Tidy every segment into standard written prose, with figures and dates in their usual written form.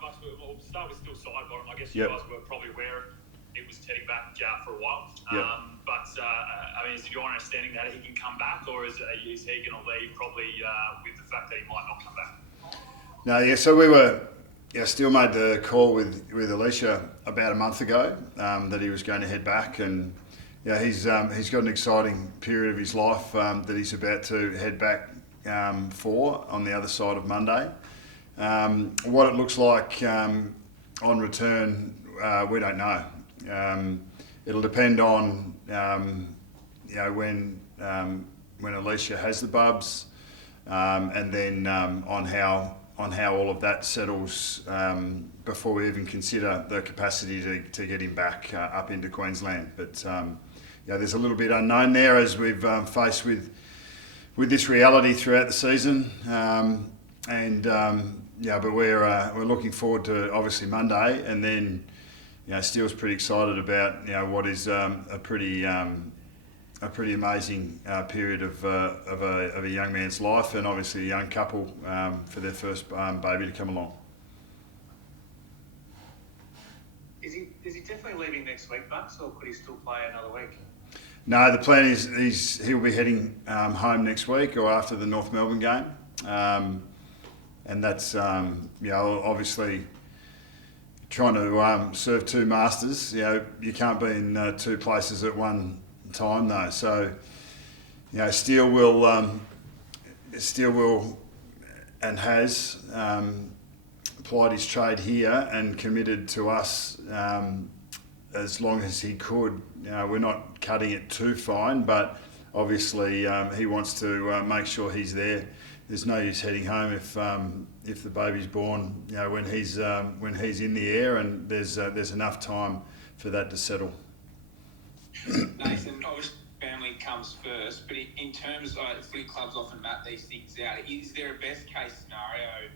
much. We'll start with still side bottom. I guess you Yep. guys were probably aware it was heading back for a while. Yep. Is it your understanding that he can come back, or is he going to leave probably with the fact that he might not come back? No, yeah. So we were, still made the call with Alicia about a month ago that he was going to head back, and he's got an exciting period of his life that he's about to head back for on the other side of Monday. What it looks like on return, we don't know. It'll depend on when Alicia has the bubs, and then on how all of that settles before we even consider the capacity to get him back up into Queensland. But there's a little bit unknown there as we've faced with this reality throughout the season, but we're looking forward to obviously Monday, and then Steele's pretty excited about what is a pretty amazing period of a young man's life, and obviously a young couple for their first baby to come along. Is he definitely leaving next week, Bucks, or could he still play another week? No, the plan is he'll be heading home next week or after the North Melbourne game, and that's obviously trying to serve two masters. You can't be in two places at one time though. So Steele will and has applied his trade here and committed to us as long as he could. We're not cutting it too fine, but obviously he wants to make sure he's there. There's no use heading home if the baby's born, when he's in the air, and there's enough time for that to settle. Nathan, obviously family comes first, but in terms of footy clubs often map these things out, is there a best case scenario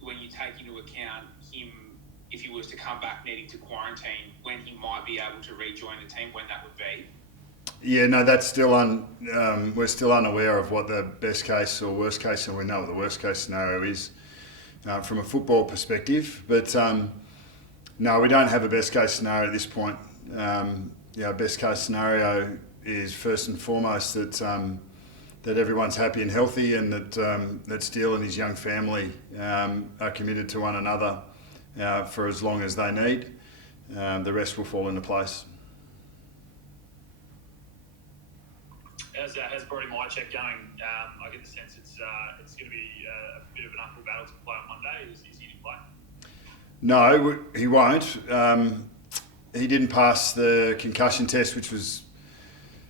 when you take into account him, if he was to come back needing to quarantine, when he might be able to rejoin the team, when that would be? Yeah, no, that's still we're still unaware of what the best case or worst case, and we know what the worst case scenario is from a football perspective. But no, we don't have a best case scenario at this point. Best case scenario is first and foremost that everyone's happy and healthy, and that Steele and his young family are committed to one another for as long as they need. The rest will fall into place. How's Brody Mycheck going? I get the sense it's going to be a bit of an uphill battle to play on Monday. Is he to play? No, he won't. He didn't pass the concussion test, which was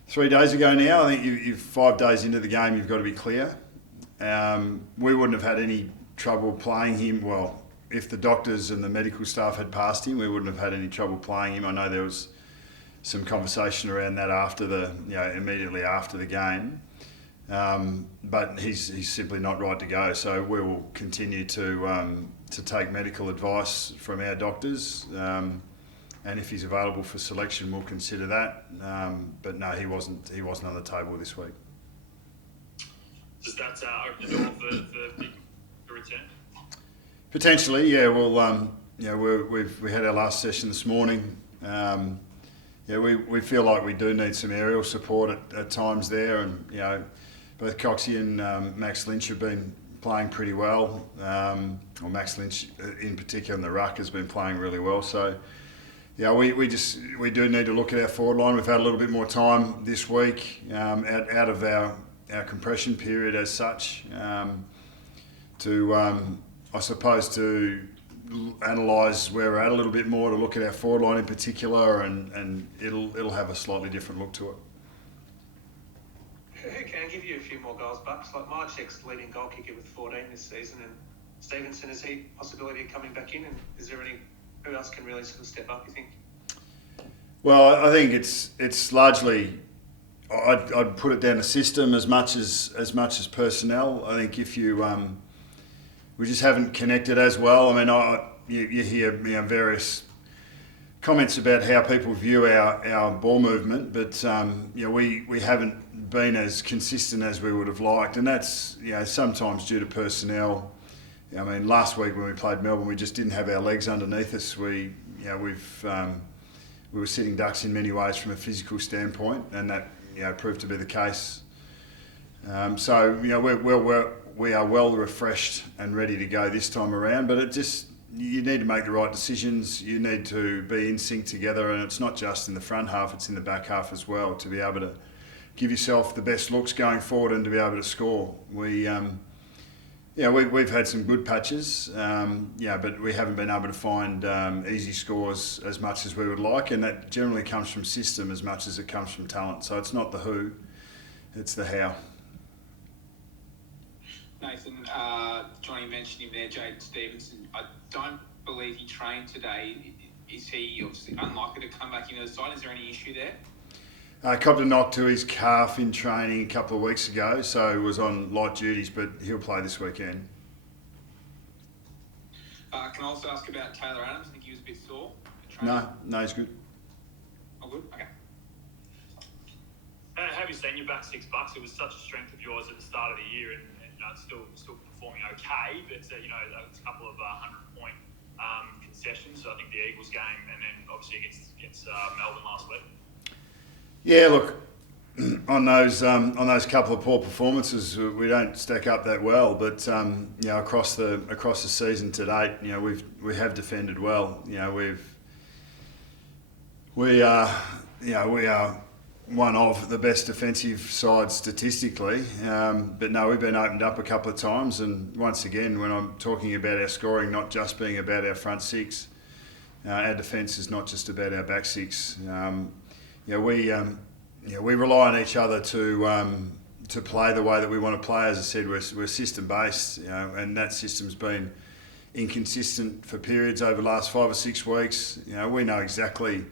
3 days ago now. I think you're 5 days into the game, you've got to be clear. We wouldn't have had any trouble playing him. Well, if the doctors and the medical staff had passed him, we wouldn't have had any trouble playing him. I know there was some conversation around that immediately after the game, but he's simply not right to go. So we will continue to take medical advice from our doctors, and if he's available for selection, we'll consider that. But no, he wasn't on the table this week. Does that open the door for big return? Potentially, yeah. Well, we had our last session this morning. We feel like we do need some aerial support at times there, and both Coxie and Max Lynch have been playing pretty well. Or Max Lynch in particular in the ruck has been playing really well. So we do need to look at our forward line. We've had a little bit more time this week out of our compression period as such to analyse where we're at a little bit more, to look at our forward line in particular, and it'll have a slightly different look to it. Who can give you a few more goals, Bucks? Like Mycheck's leading goal kicker with 14 this season, and Stevenson, is he a possibility of coming back in? And is there who else can really sort of step up, you think? Well, I think it's largely, I'd put it down to system as much as personnel. I think if you we just haven't connected as well. I mean, you hear various comments about how people view our ball movement, but we haven't been as consistent as we would have liked, and that's sometimes due to personnel. I mean, last week when we played Melbourne, we just didn't have our legs underneath us. We were sitting ducks in many ways from a physical standpoint, and that proved to be the case. So we are well refreshed and ready to go this time around. But you need to make the right decisions. You need to be in sync together, and it's not just in the front half; it's in the back half as well, to be able to give yourself the best looks going forward and to be able to score. We've had some good patches, but we haven't been able to find easy scores as much as we would like, and that generally comes from system as much as it comes from talent. So it's not the who, it's the how. Nathan, Johnny mentioned him there, Jaden Stevenson. I don't believe he trained today. Is he obviously unlikely to come back into the side? Is there any issue there? Copped a knock to his calf in training a couple of weeks ago, so he was on light duties, but he'll play this weekend. Can I also ask about Taylor Adams? I think he was a bit sore. No, he's good. Oh, good? Okay. Have you seen your back $6? It was such a strength of yours at the start of the year, and it's still performing okay, but a couple of 100-point concessions. So I think the Eagles game, and then obviously against Melbourne last week. Yeah, look, on those couple of poor performances, we don't stack up that well. But across the season to date, we have defended well. We are one of the best defensive sides statistically. But no, we've been opened up a couple of times. And once again, when I'm talking about our scoring, not just being about our front six, our defence is not just about our back six. We rely on each other to play the way that we want to play. As I said, we're system based, and that system's been inconsistent for periods over the last 5 or 6 weeks. We know exactly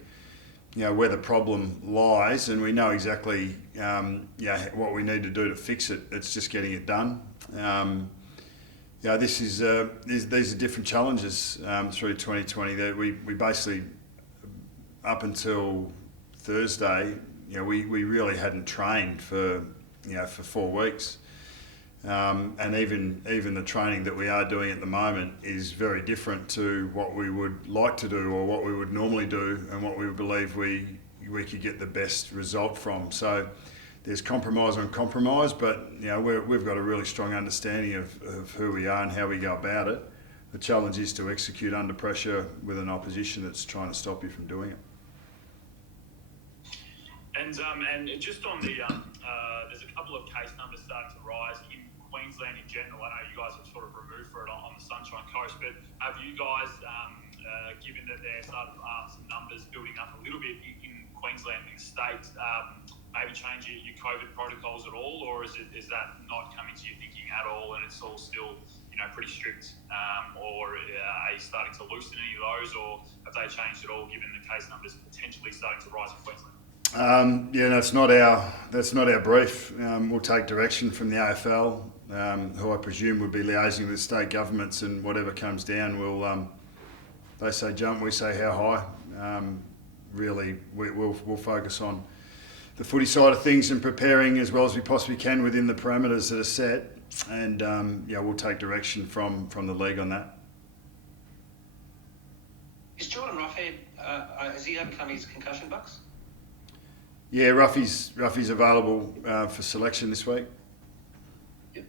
where the problem lies, and we know exactly what we need to do to fix it. It's just getting it done. These are different challenges through 2020. That we basically, up until Thursday, we really hadn't trained for 4 weeks, and even the training that we are doing at the moment is very different to what we would like to do or what we would normally do and what we believe we could get the best result from. So there's compromise on compromise, but we've got a really strong understanding of who we are and how we go about it. The challenge is to execute under pressure with an opposition that's trying to stop you from doing it. And just on the, there's a couple of case numbers starting to rise in Queensland in general. I know you guys have sort of removed for it on the Sunshine Coast, but have you guys, given that there's some numbers building up a little bit in Queensland in the state, maybe change your COVID protocols at all, or is that not coming to your thinking at all, and it's all still pretty strict, or are you starting to loosen any of those, or have they changed at all given the case numbers potentially starting to rise in Queensland? That's not our brief. We'll take direction from the AFL, who I presume would be liaising with state governments, and whatever comes down, they say jump, we say how high. Really, we'll focus on the footy side of things and preparing as well as we possibly can within the parameters that are set, and we'll take direction from the league on that. Is Jordan Roughhead, has he overcome his concussion bucks? Yeah, Ruffy's available for selection this week. Yep.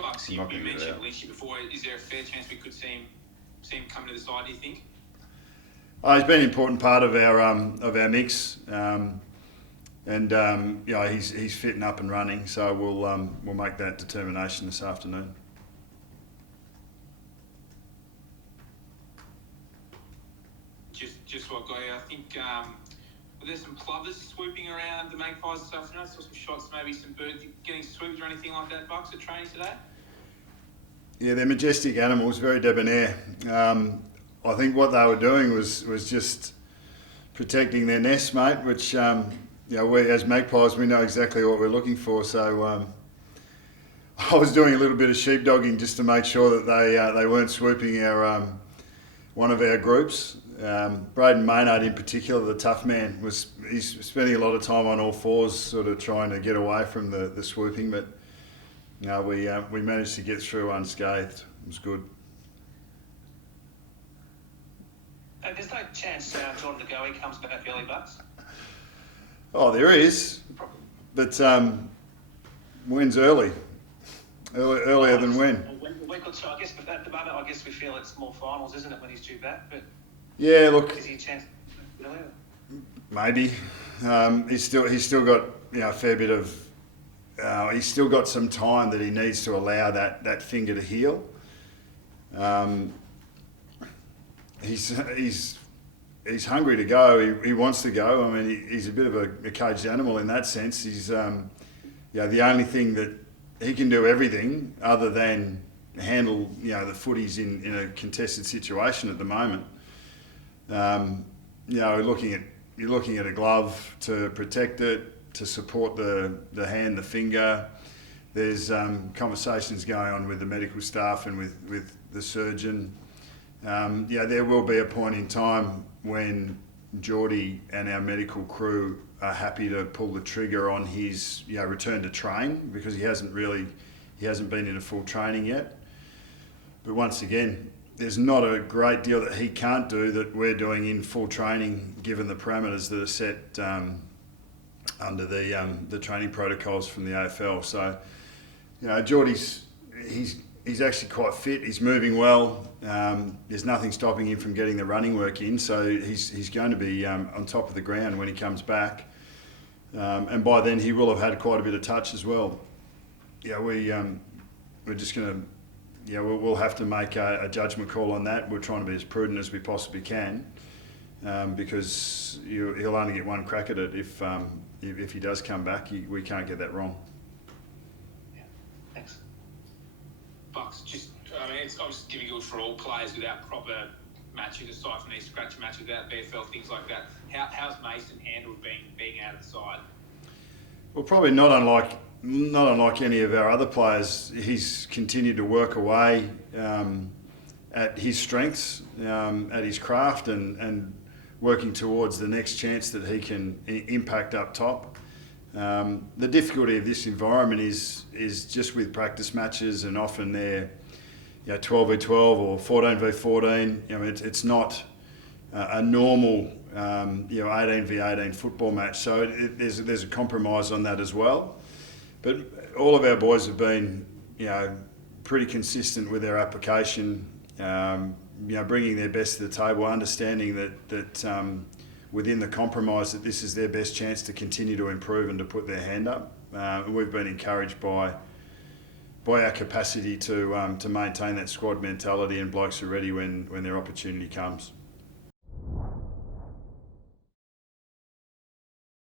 Bucks, you mentioned Lynch before. Is there a fair chance we could see him come to the side, do you think? He's been an important part of our mix, and he's fit and up and running. So we'll make that determination this afternoon. Just what I got here. I think there's some plovers swooping around the Magpies this afternoon. I saw some shots, maybe some birds getting swooped or anything like that, Bucks, at training today? Yeah, they're majestic animals, very debonair. I think what they were doing was just protecting their nest, mate, which, we as magpies, we know exactly what we're looking for. So I was doing a little bit of sheepdogging just to make sure that they weren't swooping our one of our groups. Braden Maynard in particular, the tough man, he's spending a lot of time on all fours, sort of trying to get away from the swooping, but No, we managed to get through unscathed. It was good. There's no chance Jordan De Goey comes back early, Bucks? Oh, there is, but when's earlier than when? A week or two. I guess at the moment, we feel it's more finals, isn't it, when he's due back? But Yeah, look, is he a chance earlier? maybe he's still got a fair bit of. He's still got some time that he needs to allow that finger to heal. He's hungry to go. He wants to go. I mean, he's a bit of a caged animal in that sense. He's the only thing that he can do everything other than handle the footies in a contested situation at the moment. You're looking at a glove to protect it, to support the hand, the finger. There's conversations going on with the medical staff and with the surgeon. There will be a point in time when Geordie and our medical crew are happy to pull the trigger on his return to train, because he hasn't been in a full training yet. But once again, there's not a great deal that he can't do that we're doing in full training, given the parameters that are set under the training protocols from the AFL. So, Geordie's he's actually quite fit. He's moving well. There's nothing stopping him from getting the running work in. So he's going to be on top of the ground when he comes back. And by then he will have had quite a bit of touch as well. We're just going to, we'll have to make a judgment call on that. We're trying to be as prudent as we possibly can, because he'll only get one crack at it if he does come back. We can't get that wrong. Yeah, thanks. Bucks, it's obviously difficult for all players without proper matches, aside from these scratch matches, without BFL, things like that. How's Mason handled being out of the side? Well, probably not unlike any of our other players. He's continued to work away at his strengths, at his craft, and working towards the next chance that he can impact up top. The difficulty of this environment is just with practice matches, and often they're 12v12 or 14v14. It's not a normal 18v18 football match. So there's a compromise on that as well. But all of our boys have been pretty consistent with their application. Bringing their best to the table, understanding that within the compromise that this is their best chance to continue to improve and to put their hand up. We've been encouraged by our capacity to maintain that squad mentality, and blokes are ready when their opportunity comes.